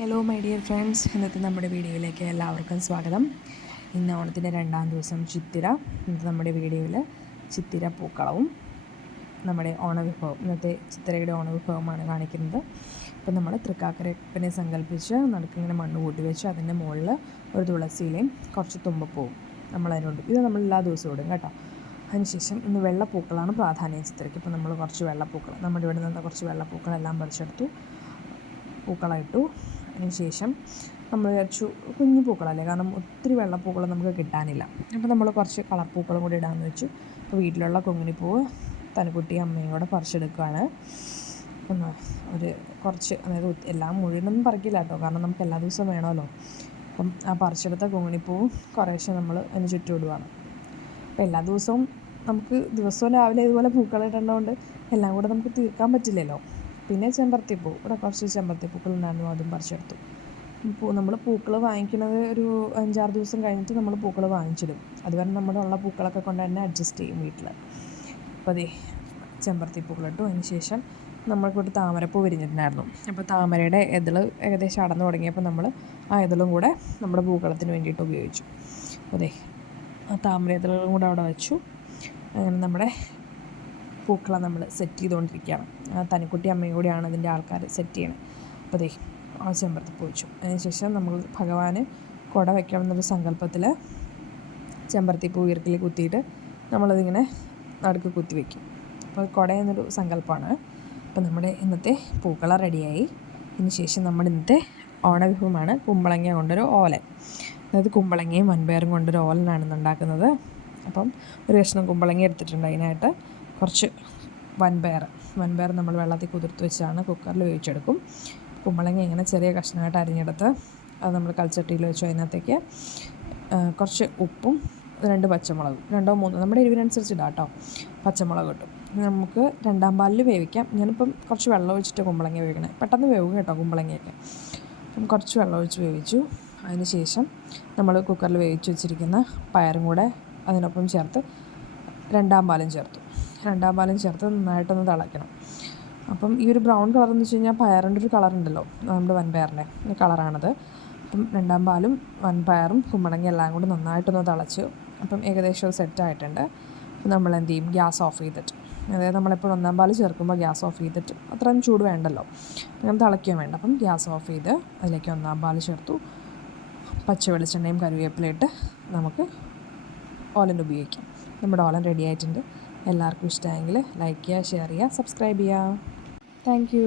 Hello my dear friends, ഇന്നത്തെ നമ്മുടെ വീഡിയോയിലേക്ക് എല്ലാവർക്കും സ്വാഗതം. ഇന്ന് ഓണത്തിൻ്റെ 2ാം ദിവസം ചിത്തിര. ഇന്നത്തെ നമ്മുടെ വീഡിയോയിൽ ചിത്തിര പൂക്കളവും നമ്മുടെ ഓണവിഭവം, ഇന്നത്തെ ചിത്തിരയുടെ ഓണവിഭവമാണ് കാണിക്കുന്നത്. അപ്പം നമ്മൾ തൃക്കാക്കരപ്പനെ സങ്കല്പിച്ച് നടുക്കിങ്ങനെ മണ്ണ് കൂട്ടി വെച്ച് അതിൻ്റെ മുകളിൽ ഒരു തുളസിയിലയും കുറച്ച് തുമ്പപ്പൂവും നമ്മളതിനുണ്ട്. ഇത് നമ്മൾ എല്ലാ ദിവസവും ഇടും കേട്ടോ. അതിനുശേഷം ഇന്ന് വെള്ളപ്പൂക്കളാണ് പ്രാധാന്യം ചിത്തിരയ്ക്ക്. ഇപ്പോൾ നമ്മൾ കുറച്ച് വെള്ളപ്പൂക്കൾ, നമ്മുടെ ഇവിടെ നിന്ന് കുറച്ച് വെള്ളപ്പൂക്കളെല്ലാം പറിച്ചെടുത്തു, പൂക്കളായിട്ടു. അതിന് ശേഷം നമ്മൾ വിചാരിച്ചു കുഞ്ഞു പൂക്കളല്ലേ, കാരണം ഒത്തിരി വെള്ളപ്പൂക്കൾ നമുക്ക് കിട്ടാനില്ല. അപ്പോൾ നമ്മൾ കുറച്ച് കളർ പൂക്കളും കൂടി ഇടാമെന്ന് വെച്ചു. അപ്പോൾ വീട്ടിലുള്ള കൊങ്ങിണിപ്പൂവ് തനുക്കുട്ടി അമ്മയും കൂടെ പറിച്ചെടുക്കുകയാണ്. ഒരു കുറച്ച്, അതായത് എല്ലാം മുഴുവനൊന്നും പറിക്കില്ല കേട്ടോ, കാരണം നമുക്ക് എല്ലാ ദിവസവും വേണമല്ലോ. അപ്പം ആ പറിച്ചെടുത്ത കൊങ്ങിണിപ്പൂവും കുറേശ്ശെ നമ്മൾ അതിന് ചുറ്റും ഇടുകയാണ്. അപ്പോൾ എല്ലാ ദിവസവും നമുക്ക് ദിവസവും രാവിലെ ഇതുപോലെ പൂക്കളിടേണ്ടതുകൊണ്ട് എല്ലാം കൂടെ നമുക്ക് തീർക്കാൻ പറ്റില്ലല്ലോ. പിന്നെ ചെമ്പരത്തിപ്പൂ, ഇവിടെ കുറച്ച് ചെമ്പരത്തിപ്പൂക്കൾ ഉണ്ടായിരുന്നു, അതും പറിച്ചെടുത്തു. നമ്മൾ പൂക്കൾ വാങ്ങിക്കുന്നത് ഒരു 5-6 ദിവസം കഴിഞ്ഞിട്ട് നമ്മൾ പൂക്കൾ വാങ്ങിച്ചിടും. അതുവരെ നമ്മുടെ ഉള്ള പൂക്കളൊക്കെ കൊണ്ട് തന്നെ അഡ്ജസ്റ്റ് ചെയ്യും വീട്ടിൽ. അപ്പോൾ അതേ ചെമ്പരത്തിപ്പൂക്കളിട്ടു. അതിന് ശേഷം നമ്മൾക്കൊരു താമരപ്പൂ വിരിഞ്ഞിട്ടുണ്ടായിരുന്നു. അപ്പോൾ താമരയുടെ ഇതൾ ഏകദേശം അടന്നു തുടങ്ങിയപ്പോൾ നമ്മൾ ആ ഇതളും കൂടെ നമ്മുടെ പൂക്കളത്തിന് വേണ്ടിയിട്ട് ഉപയോഗിച്ചു. അപ്പോൾ അതേ ആ താമര ഇതളുകളും കൂടെ അവിടെ വെച്ചു. അങ്ങനെ നമ്മുടെ പൂക്കളെ നമ്മൾ സെറ്റ് ചെയ്തുകൊണ്ടിരിക്കുകയാണ്. തനിക്കുട്ടി അമ്മയും കൂടിയാണ് അതിൻ്റെ ആൾക്കാർ സെറ്റ് ചെയ്യണം. അപ്പോൾ അതേ ആ ചെമ്പരത്തിപ്പൂ വെച്ചു. അതിനുശേഷം നമ്മൾ ഭഗവാന് കുട വയ്ക്കണം എന്നൊരു സങ്കല്പത്തിൽ ചെമ്പരത്തിപ്പൂ ഈർക്കിൽ കുത്തിയിട്ട് നമ്മളതിങ്ങനെ നടുക്ക് കുത്തി വയ്ക്കും. അപ്പോൾ കുട എന്നൊരു സങ്കല്പമാണ്. അപ്പോൾ നമ്മുടെ ഇന്നത്തെ പൂക്കള റെഡിയായി. അതിന് ശേഷം നമ്മുടെ ഇന്നത്തെ ഓണവിഭവമാണ് കുമ്പളങ്ങ കൊണ്ടൊരു ഓലൻ. അതായത് കുമ്പളങ്ങയും വൻപയറും കൊണ്ടൊരു ഓലനാണ് ഉണ്ടാക്കുന്നത്. അപ്പം ഒരു കഷ്ണം കുമ്പളങ്ങ എടുത്തിട്ടുണ്ട്. അതിനായിട്ട് കുറച്ച് വൻപയർ നമ്മൾ വെള്ളത്തിൽ കുതിർത്ത് വെച്ചാണ് കുക്കറിൽ വേവിച്ചെടുക്കും. കുമ്പളങ്ങ ഇങ്ങനെ ചെറിയ കഷ്ണമായിട്ട് അരിഞ്ഞെടുത്ത് അത് നമ്മൾ കൽച്ചട്ടിയിൽ വെച്ചു. അതിനകത്തേക്ക് കുറച്ച് ഉപ്പും 2 പച്ചമുളകും, 2-3 നമ്മുടെ എരിവിനനുസരിച്ച് ഇടാം കേട്ടോ. പച്ചമുളക് ഇട്ടും നമുക്ക് 2ാം പാലിൽ വേവിക്കാം. ഞാനിപ്പം കുറച്ച് വെള്ളം ഒഴിച്ചിട്ട് കുമ്പളങ്ങ വേവിക്കണേ, പെട്ടെന്ന് വേവും കേട്ടോ കുമ്പളങ്ങയൊക്കെ. അപ്പം കുറച്ച് വെള്ളം ഒഴിച്ച് വേവിച്ചു. അതിന് ശേഷം നമ്മൾ കുക്കറിൽ വേവിച്ച് വെച്ചിരിക്കുന്ന പയറും കൂടെ അതിനൊപ്പം ചേർത്ത് 2ാം പാലും ചേർത്തു. 2ാം പാലും ചേർത്ത് നന്നായിട്ടൊന്ന് തിളയ്ക്കണം. അപ്പം ഈ ഒരു ബ്രൗൺ കളറെന്ന് വെച്ച് കഴിഞ്ഞാൽ പയറിൻ്റെ ഒരു കളറുണ്ടല്ലോ, നമ്മുടെ വൻപയറിൻ്റെ കളറാണത്. അപ്പം 2ാം പാലും വൻപയറും കുമ്പളങ്ങ എല്ലാം കൂടി നന്നായിട്ടൊന്ന് തിളച്ചു. അപ്പം ഏകദേശം സെറ്റായിട്ടുണ്ട്. അപ്പം നമ്മൾ എന്ത് ചെയ്യും, ഗ്യാസ് ഓഫ് ചെയ്തിട്ട്, അതായത് നമ്മളെപ്പോൾ 1ാം പാൽ ചേർക്കുമ്പോൾ ഗ്യാസ് ഓഫ് ചെയ്തിട്ട്, അത്രയും ചൂട് വേണ്ടല്ലോ, അങ്ങനെ തിളയ്ക്കുകയും വേണ്ട. അപ്പം ഗ്യാസ് ഓഫ് ചെയ്ത് അതിലേക്ക് 1ാം പാൽ ചേർത്തു. പച്ച വെളിച്ചെണ്ണയും കറിവേപ്പിലയിട്ട് നമുക്ക് ഓലൻ ഉപയോഗിക്കാം. നമ്മുടെ ഓലൻ റെഡി ആയിട്ടുണ്ട്. എല്ലാവർക്കും ഇഷ്ടമായെങ്കിൽ ലൈക്ക് ചെയ്യുക, ഷെയർ ചെയ്യുക, സബ്സ്ക്രൈബ് ചെയ്യുക. Thank you.